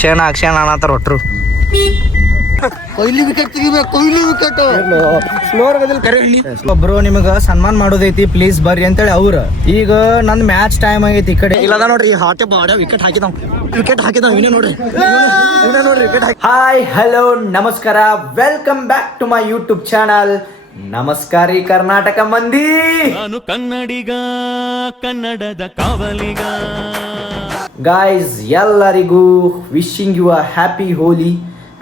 ಅಕ್ಷಯನ ಅನ್ನತ್ತಾರ ಒಟ್ರು. ಕೊಹ್ಲಿ ವಿಕೆಟ್ ತೆಗಿಬೇಕು, ಕೊಹ್ಲಿ ವಿಕೆಟ್. ಒಬ್ರು ನಿಮಗ ಸನ್ಮಾನ ಮಾಡೋದೈತಿ, ಪ್ಲೀಸ್ ಬರ್ರಿ ಅಂತೇಳಿ ಅವ್ರ. ಈಗ ನಂದ್ ಮ್ಯಾಚ್ ಟೈಮ್ ಆಗೈತಿ. ಈ ಕಡೆ ಇಲ್ಲದ ನೋಡ್ರಿ, ಹಾಟೆ ಬಾಡ ವಿಕೆಟ್ ಹಾಕಿದಾವ್ ಇವನೇ ನೋಡ್ರಿ ವಿಕೆಟ್ ಹಾಕಿ. ಹಾಯ್ ಹಲೋ ನಮಸ್ಕಾರ, welcome back to my YouTube channel. ನಮಸ್ಕಾರಿ ಕರ್ನಾಟಕ ಮಂದಿ. ನಾನು ಕನ್ನಡಿಗ, ಕನ್ನಡದ ಕಾವಲಿಗ. ಗಾಯ್ಸ್, ಎಲ್ಲರಿಗೂ wishing you a happy Holi.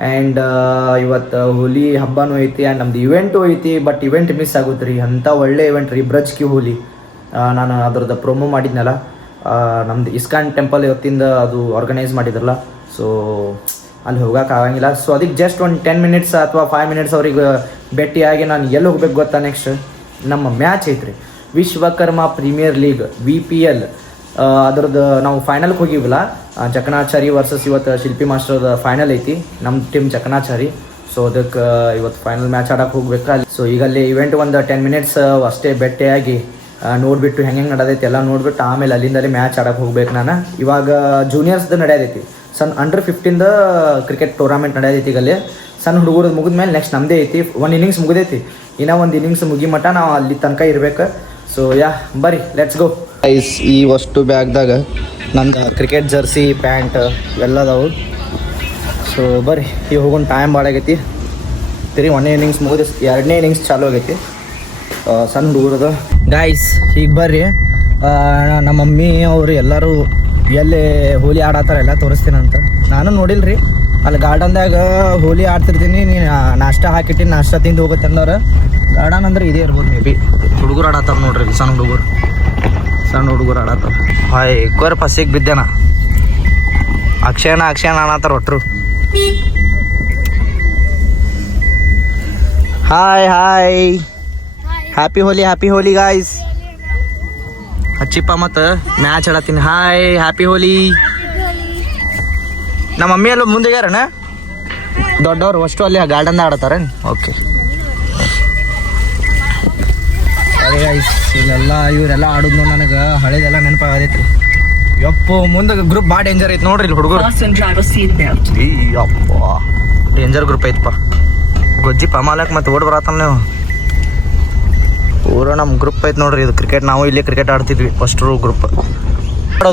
And ಇವತ್ತು ಹೋಲಿ ಹಬ್ಬನೂ ಐತಿ ಆ್ಯಂಡ್ ನಮ್ದು ಇವೆಂಟು ಐತಿ. ಬಟ್ ಇವೆಂಟ್ ಮಿಸ್ ಆಗುತ್ತೆ ರೀ, ಅಂಥ ಒಳ್ಳೆ ಇವೆಂಟ್ ರೀ, ಬ್ರಜ್ ಕಿ ಹೋಲಿ. ನಾನು ಅದ್ರದ್ದು ಪ್ರೊಮೋ ಮಾಡಿದ್ನಲ್ಲ, ನಮ್ದು ಇಸ್ಕಾನ್ ಟೆಂಪಲ್ ಇವತ್ತಿಂದ ಅದು ಆರ್ಗನೈಸ್ ಮಾಡಿದ್ರಲ್ಲ, ಸೊ ಅಲ್ಲಿ ಹೋಗೋಕೆ ಆಗಂಗಿಲ್ಲ. ಸೊ ಅದಕ್ಕೆ ಜಸ್ಟ್ ಒಂದು 10 ಮಿನಿಟ್ಸ್ ಅಥವಾ 5 ಮಿನಿಟ್ಸ್ ಅವ್ರಿಗೆ ಭೇಟಿಯಾಗಿ ನಾನು ಎಲ್ಲಿ ಹೋಗ್ಬೇಕು ಗೊತ್ತಾ, ನೆಕ್ಸ್ಟ್ ನಮ್ಮ ಮ್ಯಾಚ್ ಐತ್ರಿ, ವಿಶ್ವಕರ್ಮ ಪ್ರೀಮಿಯರ್ ಲೀಗ್ VPL. ಅದ್ರದ್ದು ನಾವು ಫೈನಲ್ಗೆ ಹೋಗಿವಲ್ಲ, ಚಕನಾಚಾರಿ ವರ್ಸಸ್ ಇವತ್ತು ಶಿಲ್ಪಿ ಮಾಸ್ಟರ್ದ ಫೈನಲ್ ಐತಿ, ನಮ್ಮ ಟೀಮ್ ಚಕನಾಚಾರಿ. ಸೊ ಅದಕ್ಕೆ ಇವತ್ತು ಫೈನಲ್ ಮ್ಯಾಚ್ ಆಡೋಕೆ ಹೋಗ್ಬೇಕು ಅಲ್ಲಿ. ಸೊ ಈಗ ಅಲ್ಲಿ ಇವೆಂಟ್ ಒಂದು 10 ಮಿನಿಟ್ಸ್ ಅಷ್ಟೇ ಭೇಟಿಯಾಗಿ ನೋಡಿಬಿಟ್ಟು ಹೆಂಗೆ ನಡೆದೈತಿ ಎಲ್ಲ ನೋಡಿಬಿಟ್ಟು ಆಮೇಲೆ ಅಲ್ಲಿಂದಲೇ ಮ್ಯಾಚ್ ಆಡೋಕೆ ಹೋಗ್ಬೇಕು. ನಾನು ಇವಾಗ ಜೂನಿಯರ್ಸ್ದು ನಡೆಯದೈತಿ, ಅಂಡರ್ 15 ಕ್ರಿಕೆಟ್ ಟೂರ್ನಮೆಂಟ್ ನಡೆಯದೈತಿ. ಈಗ ಅಲ್ಲಿ ಸಣ್ಣ ಹುಡುಗರದ್ದು ಮುಗಿದ ಮೇಲೆ ನೆಕ್ಸ್ಟ್ ನಮ್ಮದೇ ಐತಿ. ಒಂದು ಇನ್ನಿಂಗ್ಸ್ ಮುಗಿದೈತಿ, ಇನ್ನೂ ಒಂದು ಇನ್ನಿಂಗ್ಸ್ ಮುಗಿ ಮಟ್ಟ ನಾವು ಅಲ್ಲಿ ತನಕ ಇರ್ಬೇಕು. ಸೊ ಬರ್ರಿ ಲೆಟ್ಸ್ ಗೋ. ಈ ಅಷ್ಟು ಬ್ಯಾಗ್ದಾಗ ನಂದು ಕ್ರಿಕೆಟ್ ಜರ್ಸಿ, ಪ್ಯಾಂಟ್ ಎಲ್ಲ ಅದಾವು. ಸೊ ಬರ್ರಿ, ಈಗ ಹೋಗೋಣ, ಟೈಮ್ ಭಾಳ ಆಗೈತಿ. ತಿರುಗಿ 1ನೇ ಇನ್ನಿಂಗ್ಸ್ ಮುಗಿದು 2ನೇ ಇನ್ನಿಂಗ್ಸ್ ಚಾಲು ಆಗೈತಿ ಸಣ್ಣ ಹುಡುಗರದು. ಗಾಯ್ಸ್, ಈಗ ಬರ್ರಿ, ನಮ್ಮ ಮಮ್ಮಿ ಅವರು ಎಲ್ಲರೂ ಎಲ್ಲಿ ಹೋಲಿ ಆಡತ್ತಾರ ಎಲ್ಲ ತೋರಿಸ್ತೀನಂತ. ನಾನು ನೋಡಿಲ್ಲ ರೀ, ಅಲ್ಲಿ ಗಾರ್ಡನ್ದಾಗ ಹೋಲಿ ಆಡ್ತಿರ್ತೀನಿ, ನೀನು ನಾಷ್ಟ ಹಾಕಿಟ್ಟಿನಿ, ನಾಷ್ಟ ತಿಂದು ಹೋಗುತ್ತೆ ಅಂದವ್ರು. ಗಾರ್ಡನ್ ಅಂದ್ರೆ ಇದೇ ಇರ್ಬೋದು ಮೇ ಬಿ. ಹುಡುಗರು ಆಡತ್ತಾರ ನೋಡ್ರಿ, ಸಣ್ಣ ಹುಡುಗರು ಆಡತ್ತಾರ. ಹಾಯ್ ಕೋರ್ ಪಸಿಗೆ ಬಿದ್ದೇನ, ಅಕ್ಷಯನ ಅನ್ನತ್ತಾರ ಒಟ್ರು. Hi happy Holi guys. ಹಚ್ಚಿಪ್ಪ ಮತ್ತು ಮ್ಯಾಚ್ ಆಡತ್ತೀನಿ. Hi happy Holi. ನಮ್ಮ ಮಮ್ಮಿ ಎಲ್ಲ ಮುಂದೆಗ್ಯಾರಣ, ದೊಡ್ಡವ್ರು ಅಷ್ಟು ಅಲ್ಲಿ ಗಾರ್ಡನ್ ಆಡತ್ತಾರ. ಓಕೆ, ಅದೇ ಗೈಸ್, ಇಲ್ಲೆಲ್ಲ ಇವರೆಲ್ಲ ಆಡೋದು ನೋಡಿ ನನಗೆ ಹಳೇದೆಲ್ಲ ನೆನಪಾಗೈತ್ರಿ. ಯಪ್ಪು, ಮುಂದೆ ಗ್ರೂಪ್ ಭಾಳ ಡೇಂಜರ್ ಐತಿ ನೋಡ್ರಿ, ಇಲ್ಲಿ ಹುಡುಗರು. ಯಪ್ಪ, ಡೇಂಜರ್ ಗ್ರೂಪ್ ಐತಪ್ಪ. ಗೊಜ್ಜಿ ಪಮಾಲಕ್ ಮತ್ತೆ ಓಡ್ ಬರತ್ತಲ್ಲ ನೀವು. ಪೂರ ನಮ್ಮ ಗ್ರೂಪ್ ಐತೆ ನೋಡ್ರಿ, ಇದು ಕ್ರಿಕೆಟ್. ನಾವು ಇಲ್ಲೇ ಕ್ರಿಕೆಟ್ ಆಡ್ತಿದ್ವಿ ಫಸ್ಟ್ ಗ್ರೂಪ್.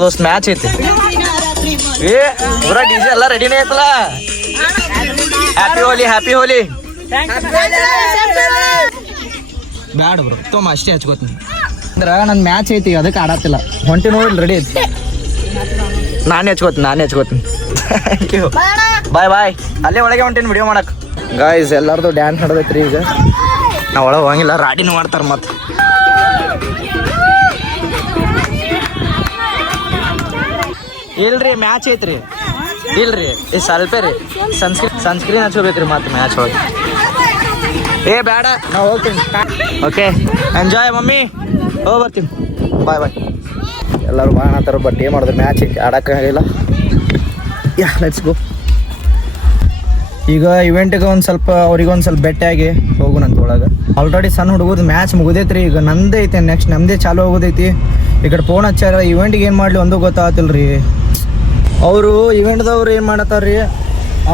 ದೋಸ್ತ್ ಮ್ಯಾಚ್ ಐತಿ. ಪೂರ DJ ಎಲ್ಲ ರೆಡಿನೇ ಐತಲ್ಲ. ಹ್ಯಾಪಿ ಹೋಲಿ. ಬ್ಯಾಡ ಬ್ರೋ, ತೋಮ ಅಷ್ಟೇ ಹಚ್ಕೋತೀನಿ ಅಂದ್ರೆ ನನ್ನ ಮ್ಯಾಚ್ ಐತಿ, ಅದಕ್ಕೆ ಆಡತ್ತಿಲ್ಲ. ಹೊಂಟಿ ನೋಡಿಲ್ಲ, ರೆಡಿ ಐತಿ. ನಾನೇ ಹಚ್ಕೋತೀನಿ. Thank you, bye. ಅಲ್ಲೇ ಒಳಗೆ ಹೊಂಟೀನಿ ವಿಡಿಯೋ ಮಾಡಕ್ಕೆ. ಗಾಯ್ಸ್, ಎಲ್ಲರದು ಡ್ಯಾನ್ಸ್ ನಡೆದೈತ್ರಿ. ಈಗ ನಾವು ಒಳಗೆ ಹೋಗಿಲ್ಲ, ರಾಡಿನೂ ಮಾಡ್ತಾರೆ ಮತ್ತೆ. ಇಲ್ರಿ, ಮ್ಯಾಚ್ ಐತ್ರಿ. ಇಲ್ರಿ, ಸ್ವಲ್ಪ ರೀ, ಸನ್ಸ್ಕ್ರೀನ್ ಹಚ್ಕೋಬೇಕ್ರಿ ಮತ್ತೆ ಮ್ಯಾಚ್ ಒಳಗೆ. ಬೇಡ, ನಾವು ಹೋಗ್ತೀನಿ. ಓಕೆ, ಎಂಜಾಯ್ ಮಮ್ಮಿ, ಹೋಗಿ ಬರ್ತೀನಿ. ಬಾಯ್. ಎಲ್ಲರೂ ಮಾಡತ್ತಾರ, ಬಟ್ ಏನು ಮಾಡಿದ್ರು ಮ್ಯಾಚ್ ಐತಿ, ಆಡೋಕ್ಕಾಗಿಲ್ಲ. Let's go. ಈಗ ಇವೆಂಟಿಗೆ ಅವ್ರಿಗೆ ಸ್ವಲ್ಪ ಭೇಟಿಯಾಗಿ ಹೋಗೋಣಂತ ಒಳಗೆ. ಆಲ್ರೆಡಿ ಸಣ್ಣ ಹುಡುಗದ ಮ್ಯಾಚ್ ಮುಗಿದೈತ್ರಿ. ಈಗ ನಂದೇ ಐತೆ, ನೆಕ್ಸ್ಟ್ ನಮ್ಮದೇ ಚಾಲು ಆಗೋದೈತಿ. ಈ ಕಡೆ ಫೋನ್ ಹಚ್ಚಾರ, ಇವೆಂಟಿಗೆ ಏನು ಮಾಡಲಿ ಒಂದು ಗೊತ್ತಾಗತ್ತಿಲ್ಲ ರೀ. ಅವರು ಇವೆಂಟ್ದವ್ರು ಏನು ಮಾಡತ್ತಾರ್ರಿ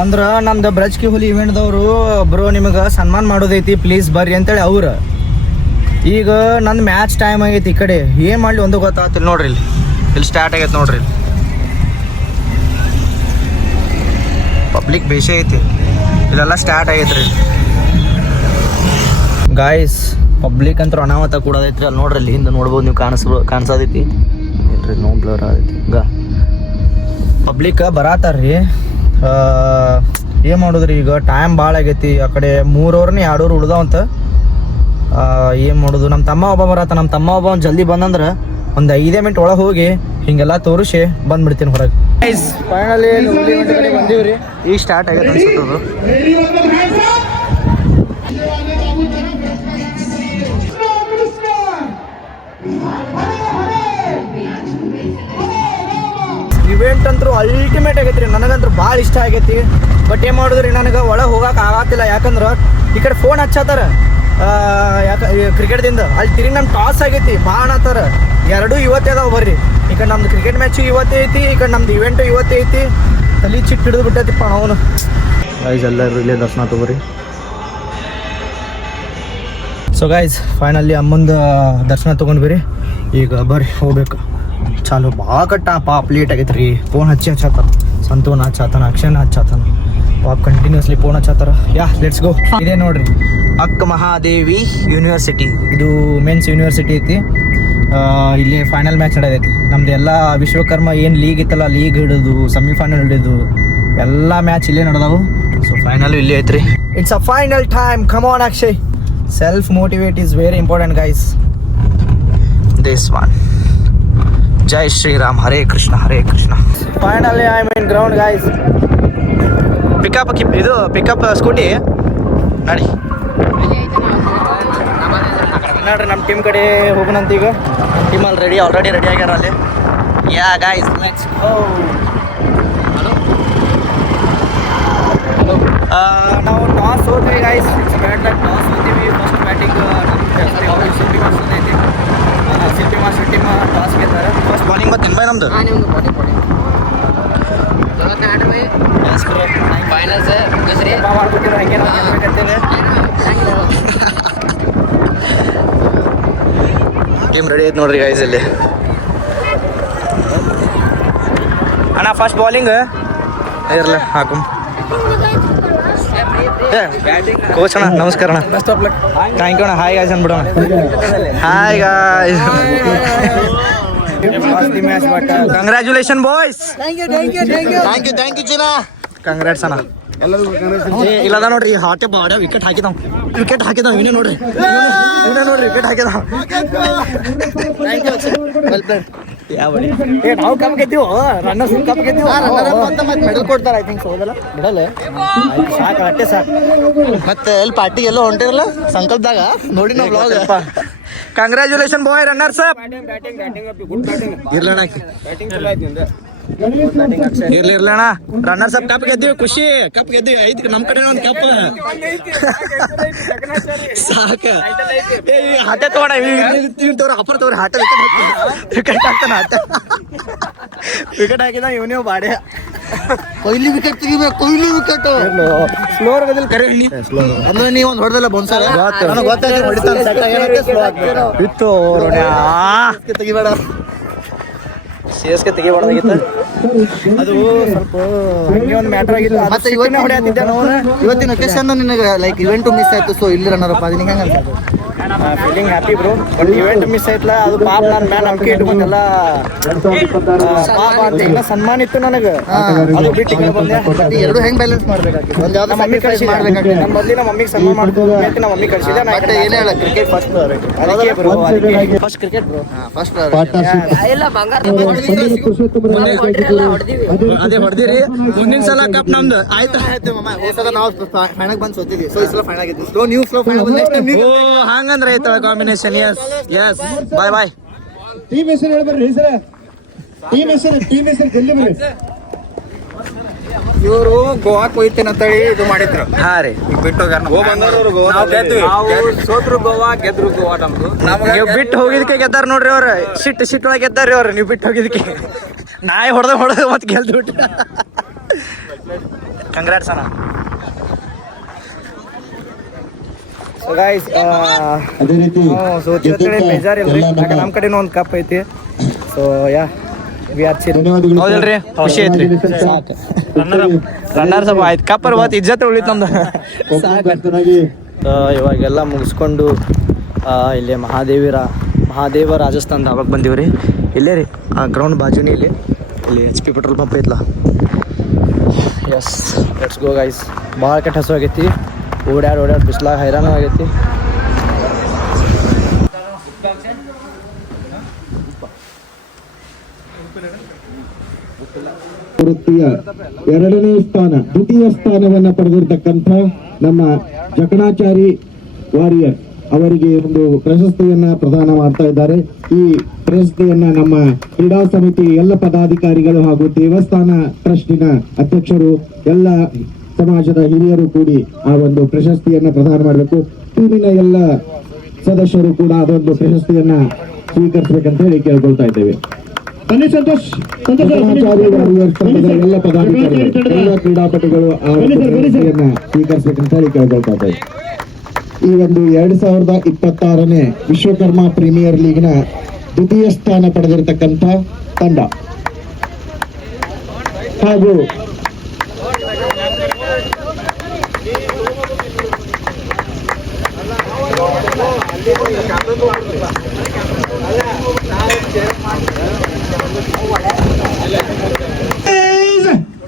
ಅಂದ್ರೆ, ನಮ್ದು ಬ್ರಜ್ ಕಿ ಹೋಲಿ ಇವೆಂಟ್ದವರು ಬ್ರೋ ನಿಮಗೆ ಸನ್ಮಾನ ಮಾಡೋದೈತಿ, ಪ್ಲೀಸ್ ಬರ್ರಿ ಅಂತೇಳಿ ಅವ್ರು. ಈಗ ನಂದು ಮ್ಯಾಚ್ ಟೈಮ್ ಆಗೈತಿ. ಈ ಕಡೆ ಏನು ಮಾಡಲಿ ಒಂದು ಗೊತ್ತಾಗತ್ತಿಲ್ಲ ನೋಡ್ರಿ. ಇಲ್ಲಿ ಸ್ಟಾರ್ಟ್ ಆಗೈತೆ ನೋಡ್ರಿ, ಪಬ್ಲಿಕ್ ಬೇಷೇ ಐತಿ, ಇಲ್ಲೆಲ್ಲ ಸ್ಟಾರ್ಟ್ ಆಗೈತ್ರಿ. ಗಾಯ್ಸ್, ಪಬ್ಲಿಕ್ ಅಂತೂ ಅನಾಹುತ ಕೂಡದೈತ್ರಿ. ಅಲ್ಲಿ ನೋಡ್ರಿ, ಇಲ್ಲಿ ಹಿಂದೆ ನೋಡ್ಬೋದು ನೀವು, ಕಾಣಿಸೋದೈತಿ ಇಲ್ರಿ, ನೋ ಬ್ಲರ್ ಆಗೈತಿ. ಈಗ ಪಬ್ಲಿಕ್ ಬರತ್ತಾರ್ರಿ. ಏನು ಮಾಡೋದ್ರಿ, ಈಗ ಟೈಮ್ ಭಾಳ ಆಗೈತಿ. ಆ ಕಡೆ 3 ಓವರ್ನ 2 ಓವರ್ ಉಳ್ದಾವಂತ. ಏನು ಮಾಡೋದು, ನಮ್ಮ ತಮ್ಮ ಒಬ್ಬ ಜಲ್ದಿ ಬಂದಂದ್ರೆ ಒಂದು 5 ಮಿನಿಟ್ ಒಳಗೆ ಹೋಗಿ ಹಿಂಗೆಲ್ಲ ತೋರಿಸಿ ಬಂದ್ಬಿಡ್ತೀನಿ ಹೊರಗೆ. ಫೈನಲಿ ಕಡೆ ಬಂದೀವ್ರಿ. ಈಗ ಸ್ಟಾರ್ಟ್ ಆಗೈತೆ ಅನ್ಸುತ್ತದು. ಇವೆಂಟ್ ಅಂತೂ ಅಲ್ಟಿಮೇಟ್ ಆಗೈತಿ ರೀ, ನನಗಂತೂ ಭಾಳ ಇಷ್ಟ ಆಗೈತಿ. ಬಟ್ ಏನು ಮಾಡಿದ್ರಿ, ನನಗೆ ಒಳಗೆ ಹೋಗಕ್ಕೆ ಆಗತ್ತಿಲ್ಲ. ಯಾಕಂದ್ರೆ ಈ ಕಡೆ ಫೋನ್ ಹಚ್ಚತ್ತಾರ ಕ್ರಿಕೆಟ್ದಿಂದ. ಅಲ್ಲಿ ತಿರುಗಿ ನಮ್ಮ ಟಾಸ್ ಆಗೈತಿ, ಭಾಳ ಅನ್ನತ್ತಾರ. 2 ಇವತ್ತೇ ಅದಾವ ಬರ್ರಿ. ಈ ಕಡೆ ನಮ್ದು ಕ್ರಿಕೆಟ್ ಮ್ಯಾಚು ಇವತ್ತೇ ಐತಿ, ಈ ಕಡೆ ನಮ್ದು ಇವೆಂಟು ಇವತ್ತೇ ಐತಿ. ತಲೆ ಚಿಟ್ಟು ಹಿಡಿದು ಬಿಟ್ಟೈತಿಪ್ಪ ಅವನು. ಗೈಸ್ ಎಲ್ಲರೂ ಇಲ್ಲೇ ದರ್ಶನ ತಗೋರಿ. ಸೊ ಗೈಸ್ ಫೈನಲಿ ಅಮ್ಮಂದು ದರ್ಶನ ತೊಗೊಂಡ್ಬಿರಿ. ಈಗ ಬರ್ರಿ ಹೋಗ್ಬೇಕು. ಚಾಲು ಭಾಳ ಕಟ್ಟ ಪಾಪ ಲೇಟ್ ಆಗೈತೆ ರೀ. ಫೋನ್ ಹಚ್ಚಾತಾರ, ಸಂತೋನ್ ಹಚ್ಚಾತಾನ, ಅಕ್ಷನ್ ಹಚ್ಚಾತಾನ, ಪಾಪ ಕಂಟಿನ್ಯೂಸ್ಲಿ ಫೋನ್ ಹಚ್ಚಾತಾರ. Yeah let's go. ಇದೇ ನೋಡ್ರಿ ಅಕ್ಕ ಮಹಾದೇವಿ ಯೂನಿವರ್ಸಿಟಿ. ಇದು ಮೆನ್ಸ್ ಯೂನಿವರ್ಸಿಟಿ ಐತಿ. ಇಲ್ಲಿ ಫೈನಲ್ ಮ್ಯಾಚ್ ನಡೆದೈತಿ ನಮ್ದು. ಎಲ್ಲ ವಿಶ್ವಕರ್ಮ ಏನು ಲೀಗ್ ಇತ್ತಲ್ಲ, ಲೀಗ್ ಹಿಡಿದು ಸೆಮಿಫೈನಲ್ ಹಿಡಿದು ಎಲ್ಲ ಮ್ಯಾಚ್ ಇಲ್ಲೇ ನಡೆದವು. ಸೊ ಫೈನಲ್ ಇಲ್ಲೇ ಐತ್ರಿ. It's a final time. Come on Akshay. Self motivate is very important guys. This one. ಜೈ ಶ್ರೀರಾಮ್. ಹರೇ ಕೃಷ್ಣ ಹರೇ Krishna. Finally I mean ground guys. Pickup ಇದು ಪಿಕಪ್ ಸ್ಕೂಟಿ ನಡಿ ನೋಡ್ರಿ. ನಮ್ಮ ಟೀಮ್ ಕಡೆ ಹೋಗೋಣಂತ. ಈಗ ನಮ್ಮ ಟೀಮಲ್ಲಿ ಆಲ್ರೆಡಿ ರೆಡಿ ಆಗ್ಯಾರ ಅಲ್ಲಿ. Yeah guys let's go. ನಾವು ಟಾಸ್ ಹೋದ್ವಿ guys. It's bad luck. Toss ಹೋಗ್ತೀವಿ. First batting Shilpi master team toss ಗೆದ್ದಾರೆ. ಫಸ್ಟ್ ಬಾಲಿಂಗ್ ಬರ್ತೇನೆ ಬೈ ನಮ್ದು. ಟೀಮ್ ರೆಡಿ ಐತೆ ನೋಡ್ರಿ ಗೈಸ್ ಇಲ್ಲಿ. ಅಣ್ಣ ಫಸ್ಟ್ ಬಾಲಿಂಗ್ ಇರಲ್ಲ ಹಾಕು. ಕೋಚ್ ಅಣ್ಣ ನಮಸ್ಕಾರ ಅಣ್ಣ. Best of luck. Thank you ಅಣ್ಣ. ಹಾಯ್ ಗಾಯ್ಸ್ ಅಂದ್ಬಿಡೋಣ. Hi guys. Congratulation boys. Thank you ಚಿನ್ನ. ಕಂಗ್ರಾಟ್ಸ್ ಅಣ್ಣ. ಇಲ್ಲದ ನೋಡ್ರಿ ಹಾಟೆ ಬಾಡ ವಿಕೆಟ್ ಹಾಕಿದಾವ್ ಇವನೇ ನೋಡ್ರಿ ವಿಕೆಟ್ ಹಾಕಿದಾವ್. ನಾವು ಕಪ್ ಗೆದ್ದೀವಿ. ರನ್ನರ್ಸ್ ಕಪ್ ಗೆದ್ದೀವಿ. ಮೆಡಲ್ ಕೊಡ್ತಾರೆ ಐ ಥಿಂಕ್. ಹೌದಲ್ಲ ಮೆಡಲ್ ಸಾಕು ಅಷ್ಟೇ ಸಾಕು. ಮತ್ತೆ ಎಲ್ಲಿ ಪಾರ್ಟಿಗೆ ಎಲ್ಲೋ ಹೊಂಟಿರಲ್ಲ ಸಂಕಲ್ಪದಾಗ ನೋಡಿ ನಾವು blog. Congratulation boy runners up. ಇರ್ಲಣ್ಣ ಇರ್ಲಿರ್ಲಣ್ಣ ರನ್ನರ್ಸ್ ಅಪ್. ಕಪ್ ಗೆದ್ದೀವಿ. ಖುಷಿ ಕಪ್ ಗೆದ್ದೀವಿ. ಐದು ನಮ್ಮ ಕಡೆ ಒಂದು ಕಪ್ ಸಾಕ. ಹಠ ತಗೋಣ ತೋರ ಆಫರ್ ತಗೋರಿ. ಹಠ ವಿಕೆಟ್ ಹಾಕ್ತಾನ. ಹಠ ವಿಕೆಟ್ ಹಾಕಿದ ಇವನೇ ಬಾಡೆ. ಕೊಹ್ಲಿ ವಿಕೆಟ್ ತೆಗಿಬೇಕು. ಕೊಹ್ಲಿ ವಿಕೆಟ್ ಸ್ಲೋರ್ ಗದಲ್ಲಿ ಕರೆ ಅಂದ್ರೆ ನೀವು ಒಂದು ಹೊಡೆದಲ್ಲ ಬೌನ್ಸರ್ ಗೊತ್ತಾಗ ಹೊಡಿತಾನೆ ಇತ್ತು. ತೆಗಿಬೇಡ ಸಿ.ಎಸ್.ಕೆ ತೆಗಿಬಾರ್ದಾಗಿತ್ತು. ಅದು ಸ್ವಲ್ಪ ಹಂಗೆ ಒಂದು ಮ್ಯಾಟರ್ ಆಗಿಲ್ಲ. ಮತ್ತೆ ಇವತ್ತಿನ ಹೊಡೆಯತ್ತಿದ್ದೆ ನಾವು. ಇವತ್ತಿನ ಒಕೇಶನ್ ನಿನಗೆ ಲೈಕ್ ಇವೆಂಟು ಮಿಸ್ ಆಯ್ತು. ಸೊ ಇಲ್ಲಿ ರನ್ನರಪ್ಪ ಅದು ನಿಂಗೆ ಹಂಗೆ feeling happy bro. But event miss ಆಯ್ತಲ್ಲ ಅದು ಪಾಪ. ನಾನು ಮ್ಯಾನ್ ನಂಬಿಕೆ ಇಟ್ಕೊಂಡೆಲ್ಲ ಪಾಪ ಅಂತ. ಇಲ್ಲ ಸನ್ಮಾನ ಇತ್ತು ನನಗೆ. ಅದು ಬಿಟ್ಟು ಈಗ ಬಂದೆ. ಎರಡು ಹೆಂಗೆ ಬ್ಯಾಲೆನ್ಸ್ ಮಾಡ್ಬೇಕಾಗ್ತದೆ. ಒಂದು ಯಾವ್ದು ಮಮ್ಮಿ ಕಳಿಸಿ ಮಾಡ್ಬೇಕಾಗ್ತದೆ. ನಮ್ಮ ಮೊದಲು ನಮ್ಮ ಮಮ್ಮಿಗೆ ಸನ್ಮಾನ ಮಾಡ್ಕೋದು ಅಂತ ನಮ್ಮ ಮಮ್ಮಿ ಕಳಿಸಿದೆ. ನಾನು ಏನೇ ಹೇಳ ಕ್ರಿಕೆಟ್ ಫಸ್ಟ್ ಅದಕ್ಕೆ bro. First cricket bro. First ಎಲ್ಲ ಬಂಗಾರ ಅದೇ ಹೊಡೆದಿರಿ. ಮುಂದಿನ ಸಲ ಕಪ್ ನಮ್ದು ಆಯ್ತು. ಈ ಸಲ ನಾವು ಫೈನಲ್ ಬಂದು ಸೋತಿದ್ವಿ. ಸೊ ಈ ಸಲ ಫೈನಲ್ ಆಗಿದ್ವಿ. ಸ್ಲೋ ನೀವು ಸ್ಲೋ ಫೈನಲ್ ಬಂದು ನೆಕ್ಸ್ಟ್ ಟೈಮ್ ಹಂಗಂದ್ರೆ ಐತವ ಕಾಂಬಿನೇಷನ್. ಎಸ್ ಬಾಯ್ ಬಾಯ್. ಟೀಮ್ ಹೆಸರು ಹೇಳ್ಬರ್ರಿ ಸರ್. ಟೀಮ್ ಹೆಸರು ಜಲ್ದಿ ಬರ್ರಿ. ಇವರು ಗೋವಾಕ್ ಹೋಯ್ತೇನೆ ಅಂತೇಳಿ ಇದು ಮಾಡಿದ್ರು. ಹಾ ರೀ ಬಿಟ್ಟು ಸೋತ್ರು ಗೋವಾ ಗೆದ್ರು ಗೋವಾ. ನಮ್ದು ನೀವು ಬಿಟ್ಟು ಹೋಗಿದಕ್ಕೆ ಗೆದ್ದಾರ ನೋಡ್ರಿ. ಅವ್ರು ಸಿಟ್ಟು ಒಳಗೆ ಗೆದ್ದಾರ್ರಿ ಅವ್ರು. ನೀವು ಬಿಟ್ಟು ಹೋಗಿದಕ್ಕೆ ನಾಯಿ ಹೊಡೆದ ಮತ್ತೆ ಗೆಲ್ದು ಬಿಟ್ಟು. ಕಂಗ್ರಾಟ್ಸ್ ಅಣ್ಣ. ಸೊ ಗೈಸ್ ಅದೇ ರೀತಿ ಸೋತಿನ ಬೇಜಾರಿಲ್ಲ. ನಮ್ಮ ಕಡೆನೂ ಒಂದು ಕಪ್ ಐತಿ. So yeah we are chill. ಹೌದಲ್ರಿ ಖುಷಿ ಐತ್ರಿ. ರನ್ನರ್ಸ್ ಅಪ್ ಆಯ್ತು. ಕಪ್ಪರ್ ಇವತ್ತು ಇಜ್ಜತ್ ಉಳಿತು ನಮ್ದು. ಇವಾಗೆಲ್ಲ ಮುಗಿಸ್ಕೊಂಡು ಇಲ್ಲೇ ಮಹಾದೇವ ರಾಜಸ್ಥಾನ್ ಧಾಬಾಗ ಬಂದೀವಿ ರೀ. ಇಲ್ಲೇ ರೀ ಆ ಗ್ರೌಂಡ್ ಬಾಜುನಿ ಇಲ್ಲಿ HP ಪೆಟ್ರೋಲ್ ಪಂಪ್ ಐತ್ಲ. Yes let's go guys. ಭಾಳ ಕೆಟ್ಟ ಹಸು ಆಗೈತಿ. ಓಡ್ಯಾಡ್ ಬಿಸ್ಲಾಗ ಹೈರಾಣ ಆಗೈತಿ. ವೃತ್ತಿಯ ದ್ವಿತೀಯ ಸ್ಥಾನವನ್ನ ಪಡೆದಿರ್ತಕ್ಕಂಥ ನಮ್ಮ ಜಕಣಾಚಾರಿ ವಾರಿಯರ್ ಅವರಿಗೆ ಒಂದು ಪ್ರಶಸ್ತಿಯನ್ನ ಪ್ರದಾನ ಮಾಡ್ತಾ ಇದ್ದಾರೆ. ಈ ಪ್ರಶಸ್ತಿಯನ್ನ ನಮ್ಮ ಕ್ರೀಡಾ ಸಮಿತಿ ಎಲ್ಲ ಪದಾಧಿಕಾರಿಗಳು ಹಾಗೂ ದೇವಸ್ಥಾನ ಟ್ರಸ್ಟಿನ ಅಧ್ಯಕ್ಷರು ಎಲ್ಲ ಸಮಾಜದ ಹಿರಿಯರು ಕೂಡಿ ಆ ಒಂದು ಪ್ರಶಸ್ತಿಯನ್ನ ಪ್ರದಾನ ಮಾಡಬೇಕು. ಟೀಮಿನ ಎಲ್ಲ ಸದಸ್ಯರು ಕೂಡ ಅದೊಂದು ಪ್ರಶಸ್ತಿಯನ್ನ ಸ್ವೀಕರಿಸಬೇಕಂತ ಹೇಳಿ ಕೇಳ್ಕೊಳ್ತಾ ಇದ್ದೇವೆ. ಜಕಣಾಚಾರಿ ವಾರಿಯರ್ಸ್ ತಂಡದ ಎಲ್ಲ ಪದಾಧಿಕಾರಿಗಳು ಎಲ್ಲ ಕ್ರೀಡಾಪಟುಗಳು ಆ ಒಂದು ಪ್ರಶಸ್ತಿಯನ್ನ ಸ್ವೀಕರಿಸಬೇಕಂತ ಹೇಳಿ ಕೇಳ್ಕೊಳ್ತಾ ಇದ್ದೇವೆ. ಈ ಒಂದು 2026ನೇ ವಿಶ್ವಕರ್ಮ ಪ್ರೀಮಿಯರ್ ಲೀಗ್ನ ದ್ವಿತೀಯ ಸ್ಥಾನ ಪಡೆದಿರತಕ್ಕಂಥ ತಂಡ ಹಾಗೂ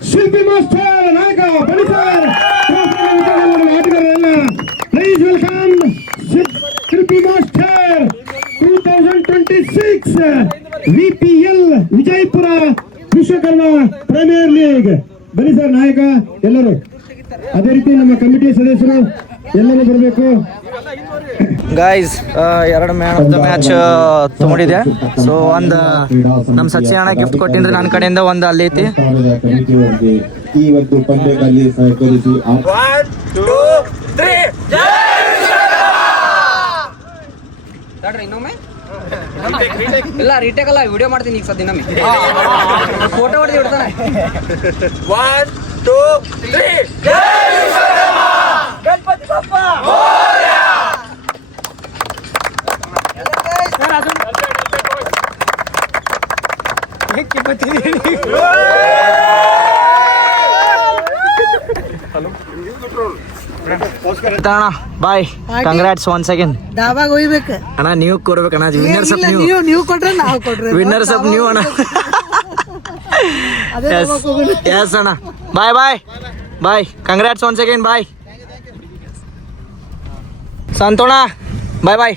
ಶಿಲ್ಪಿ ಮಾಸ್ಟರ್ ನಾಯಕ ಬಣಿಸರ್ ಆಟಗಾರರೆಲ್ಲ please welcome Shilpi master 2026 VPL Vijayapura Vishwakarma premier league ಬನ್ನಿ ಸರ್ ನಾಯಕ ಎಲ್ಲರೂ. ಅದೇ ರೀತಿ ನಮ್ಮ ಕಮಿಟಿ ಸದಸ್ಯರು ಎಲ್ಲರೂ ಬರಬೇಕು. Guys 2 man of the match ತಗೊಂಡಿದೆ. ಸೊ ಒಂದು ನಮ್ಮ ಸಚಿನ್ ಅಣ್ಣ ಗಿಫ್ಟ್ ಕೊಟ್ಟಿದ್ರೆ ನನ್ನ ಕಡೆಯಿಂದ ಒಂದು ಅಲ್ಲಿ ಐತಿ. ಈ ಒಂದು ಪಂದ್ಯದಲ್ಲಿ ಸಹಕರಿಸಿ ಇಲ್ಲ ರೀಟೇಕ್ ಅಲ್ಲ, ವಿಡಿಯೋ ಮಾಡ್ತೀನಿ ಈಗ ಸದ್ಯ ನಮಗೆ ಫೋಟೋ ಹೊಡೆದು ಇಡ್ತಾನೆ. 1 2 3 ಗಣಪತಿ ಬಪ್ಪ ಬಾಯ್, ಕಂಗ್ರಾಟ್ಸ್ ಒನ್ಸ್ ಅಗೇನ್. ಡಾಬಾಗ ಹೋಗ್ಬೇಕು ಅಣ್ಣ ನೀವು ಕೊಡ್ಬೇಕಣ್ಣ, ವಿನ್ನರ್ಸ್ ಅಪ್ ನೀವು, ನೀವು ಕೊಟ್ರೆ ನಾವು ಕೊಟ್ರೆ ವಿನ್ನರ್ಸ್ ಅಪ್ ನೀವು ಅಣ್ಣ. ಎಸ್ ಅಣ್ಣ, ಬಾಯ್ ಬಾಯ್ ಬಾಯ್, ಕಂಗ್ರಾಟ್ಸ್ ಒನ್ಸ್ ಅಗೇನ್ ಬಾಯ್. ಸಂತೋಣ ಬಾಯ್ ಬಾಯ್.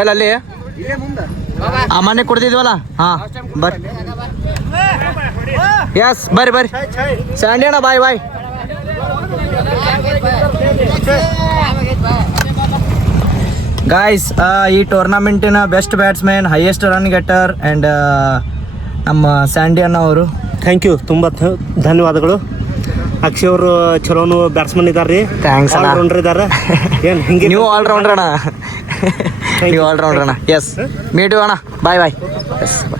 ಎಲ್ಲಲ್ಲಿ ಆ ಮನೆ ಕೊಡ್ತಿದ್ವಲ್ಲ, ಹಾ ಬರ್ರಿ. ಎಸ್ ಬರ್ರಿ ಬರ್ರಿ. ಸ್ಯಾಂಡಿ ಅಣ್ಣ ಬಾಯ್ ಬಾಯ್. ಗಾಯ್ಸ್, ಈ ಟೂರ್ನಮೆಂಟಿನ best batsman, highest run getter and ನಮ್ಮ ಸ್ಯಾಂಡಿ ಅಣ್ಣ ಅವರು. ಥ್ಯಾಂಕ್ ಯು, ತುಂಬ ಧನ್ಯವಾದಗಳು. ಅಕ್ಷಯ್ ಅವರು ಚಲೋನು ಬ್ಯಾಟ್ಸ್ಮನ್ ಇದ್ದಾರೆ ರೀ, ಥ್ಯಾಂಕ್ಸ್ ಅಣ್ಣ. ಆಲ್ರೌಂಡರ್ ಇದ್ದಾರೆ. ಏನು ಹಿಂಗೆ ನೀವು ಆಲ್ರೌಂಡರ್ ಅಣ್ಣ, ನೀವು ಆಲ್ರೌಂಡರ್ ಅಣ್ಣ. ಎಸ್ ಮೀಟು ಅಣ್ಣ, ಬಾಯ್ ಬಾಯ್. ಎಸ್ ಬಾಯ್.